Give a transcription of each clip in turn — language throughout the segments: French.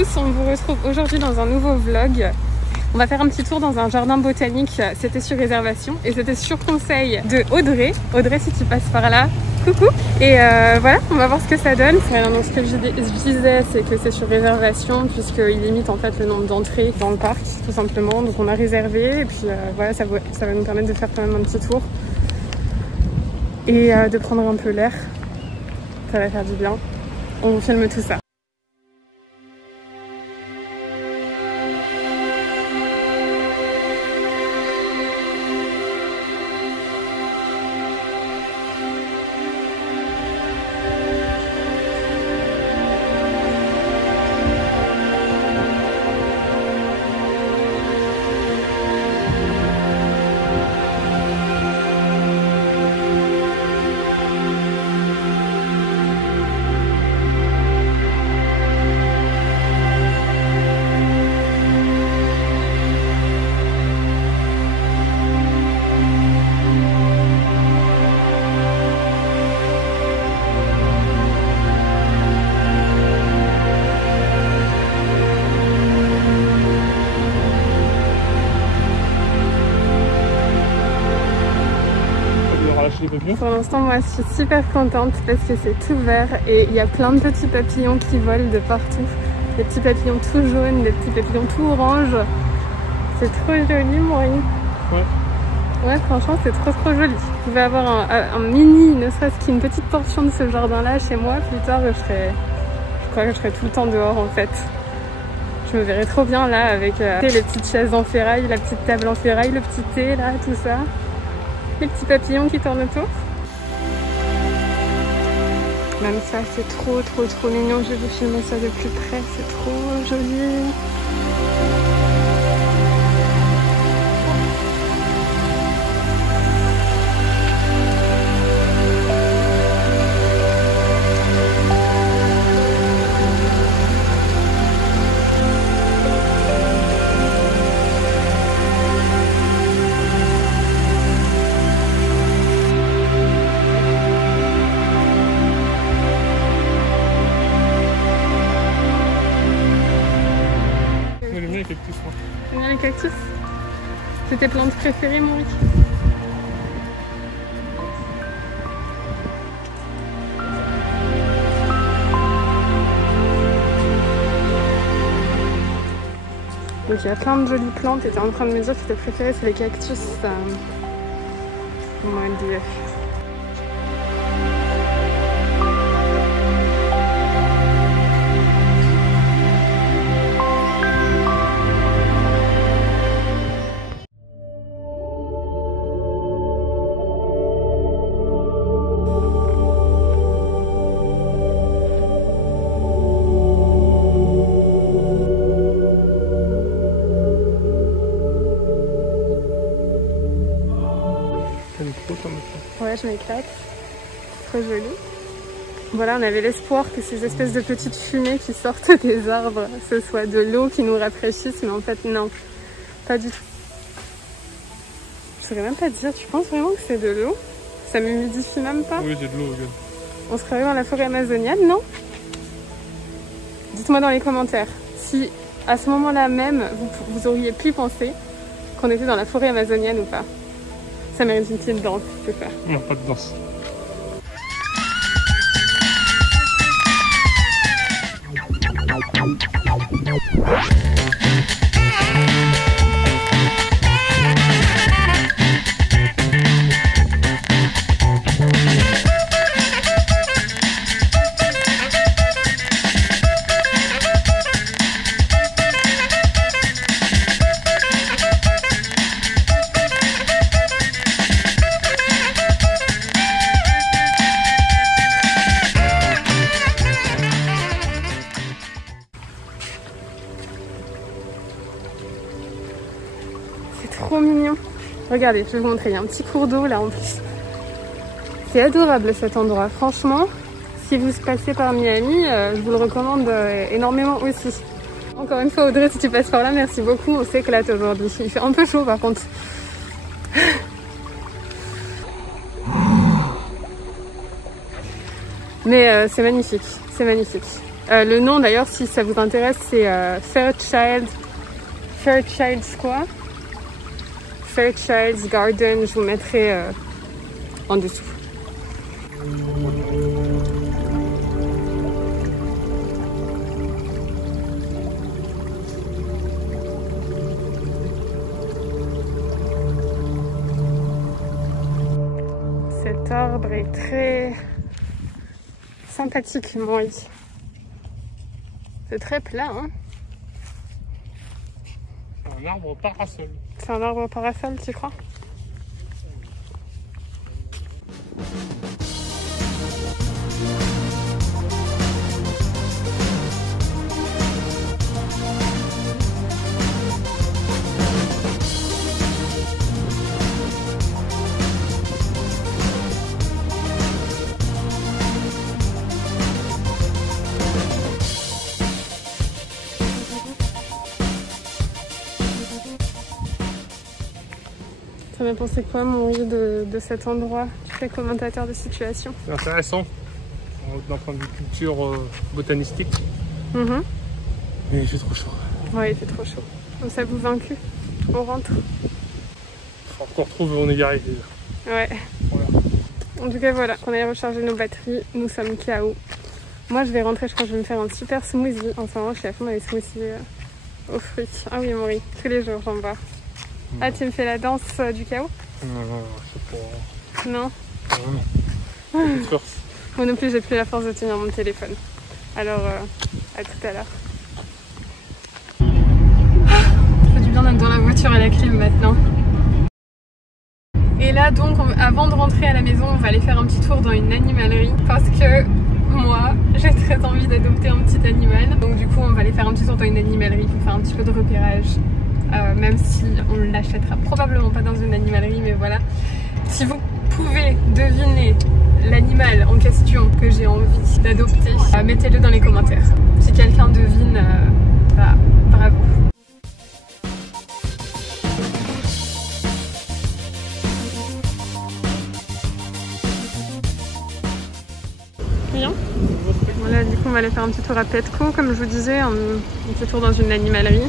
tous, on vous retrouve aujourd'hui dans un nouveau vlog. On va faire un petit tour dans un jardin botanique, c'était sur réservation et c'était sur conseil de Audrey. Audrey, si tu passes par là, coucou. Et voilà, on va voir ce que ça donne. Alors, donc, ce que je disais, c'est que c'est sur réservation puisqu'il limite en fait le nombre d'entrées dans le parc, tout simplement. Donc on a réservé et puis voilà, ça va nous permettre de faire quand même un petit tour et de prendre un peu l'air. Ça va faire du bien. On filme tout ça. Pour l'instant, moi, je suis super contente parce que c'est tout vert et il y a plein de petits papillons qui volent de partout. Des petits papillons tout jaunes, des petits papillons tout orange. C'est trop joli, Maureen. Ouais, franchement, c'est trop joli. Je vais avoir un mini, ne serait-ce qu'une petite portion de ce jardin-là chez moi. Plus tard, je crois que je serai tout le temps dehors, en fait. Je me verrai trop bien là avec les petites chaises en ferraille, la petite table en ferraille, le petit thé, là, tout ça. Les petits papillons qui tournent autour. Même ça, c'est trop mignon. Je vais vous filmer ça de plus près. C'est trop joli. Les cactus. C'est tes plantes préférées, Maurice? Donc il y a plein de jolies plantes et tu es en train de me dire que tes préférées c'est les cactus. Mon Dieu. Ouais, je m'éclate. Trop joli. Voilà, on avait l'espoir que ces espèces de petites fumées qui sortent des arbres, ce soit de l'eau qui nous rafraîchisse, mais en fait non, pas du tout. Je saurais même pas te dire, tu penses vraiment que c'est de l'eau? Ça m'humidifie même pas? Oui, c'est de l'eau, regarde. On se croirait dans la forêt amazonienne, non? Dites-moi dans les commentaires si à ce moment-là même vous auriez pu penser qu'on était dans la forêt amazonienne ou pas. Ça mérite une petite danse, c'est ça. Non, pas de danse. Trop mignon. Regardez, je vais vous montrer, il y a un petit cours d'eau là en plus. C'est adorable cet endroit, franchement. Si vous passez par Miami, je vous le recommande énormément aussi. Encore une fois, Audrey, si tu passes par là, merci beaucoup, on s'éclate aujourd'hui. Il fait un peu chaud par contre. Mais c'est magnifique, c'est magnifique. Le nom d'ailleurs, si ça vous intéresse, c'est Fairchild's quoi? Fairchild's Garden, je vous mettrai en dessous. Cet arbre est très sympathique, Maury. C'est très plat, hein? C'est un arbre parasol. C'est un arbre parasol, tu crois? T'en as pensé quoi, Maury, de cet endroit? Tu fais commentateur de situation. C'est intéressant, d'un point de vue culture botanistique. Mais il fait trop chaud. Ouais, il fait trop chaud. Donc ça vous vaincu? On rentre? Faut qu'on retrouve, on est garé déjà. Ouais. Voilà. En tout cas, voilà, on a rechargé nos batteries. Nous sommes KO. Moi, je vais rentrer, je crois que je vais me faire un super smoothie. En ce moment, je suis à fond dans les smoothies aux fruits. Ah oui, Maury, tous les jours, j'en bois. Ah, tu me fais la danse du chaos? Non, c'est pas... Non. Non. Force. Moi non plus, j'ai plus la force de tenir mon téléphone. Alors, à tout à l'heure. Ça fait du bien d'être dans la voiture à la clim maintenant. Et là, donc, avant de rentrer à la maison, on va aller faire un petit tour dans une animalerie parce que moi, j'ai très envie d'adopter un petit animal. Donc du coup, on va aller faire un petit tour dans une animalerie pour faire un petit peu de repérage. Même si on ne l'achètera probablement pas dans une animalerie, mais voilà. Si vous pouvez deviner l'animal en question que j'ai envie d'adopter, mettez-le dans les commentaires. Si quelqu'un devine, bah, bravo. Rien. Voilà, du coup on va aller faire un petit tour à Petco, comme je vous disais, un petit tour dans une animalerie.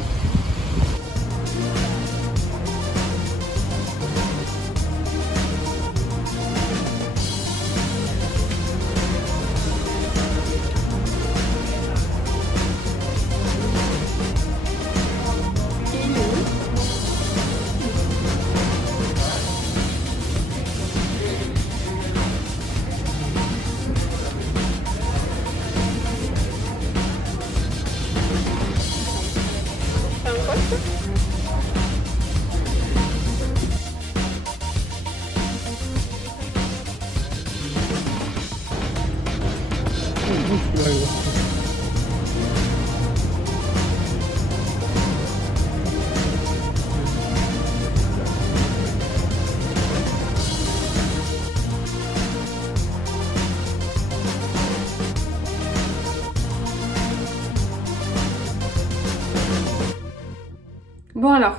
Bon alors,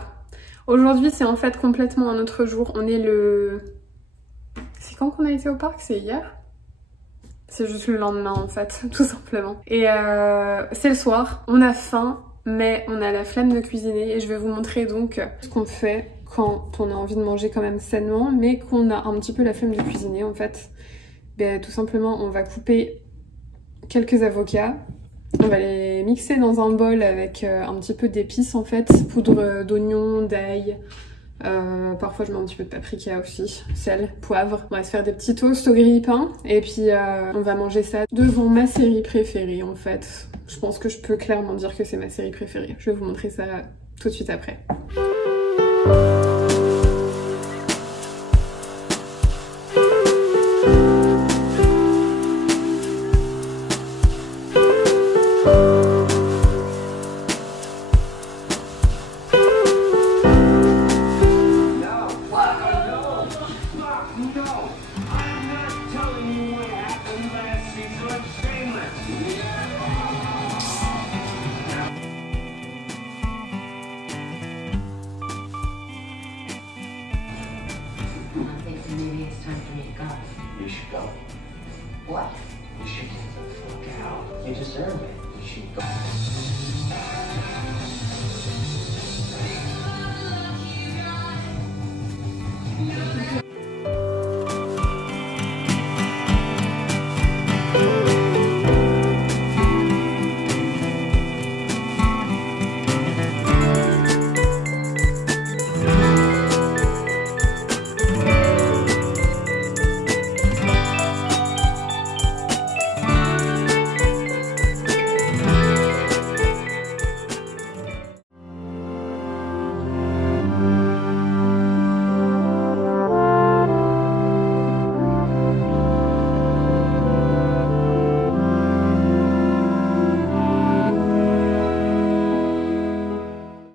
aujourd'hui c'est en fait complètement un autre jour. On est le... C'est quand qu'on a été au parc? C'est hier? C'est juste le lendemain en fait, tout simplement. Et c'est le soir, on a faim, mais on a la flemme de cuisiner. Et je vais vous montrer donc ce qu'on fait quand on a envie de manger quand même sainement, mais qu'on a un petit peu la flemme de cuisiner en fait. Ben, tout simplement, on va couper quelques avocats. On va les mixer dans un bol avec un petit peu d'épices en fait, poudre d'oignon, d'ail, parfois je mets un petit peu de paprika aussi, sel, poivre. On va se faire des petits toasts au grille-pain et puis on va manger ça devant ma série préférée en fait. Je pense que je peux clairement dire que c'est ma série préférée. Je vais vous montrer ça tout de suite après.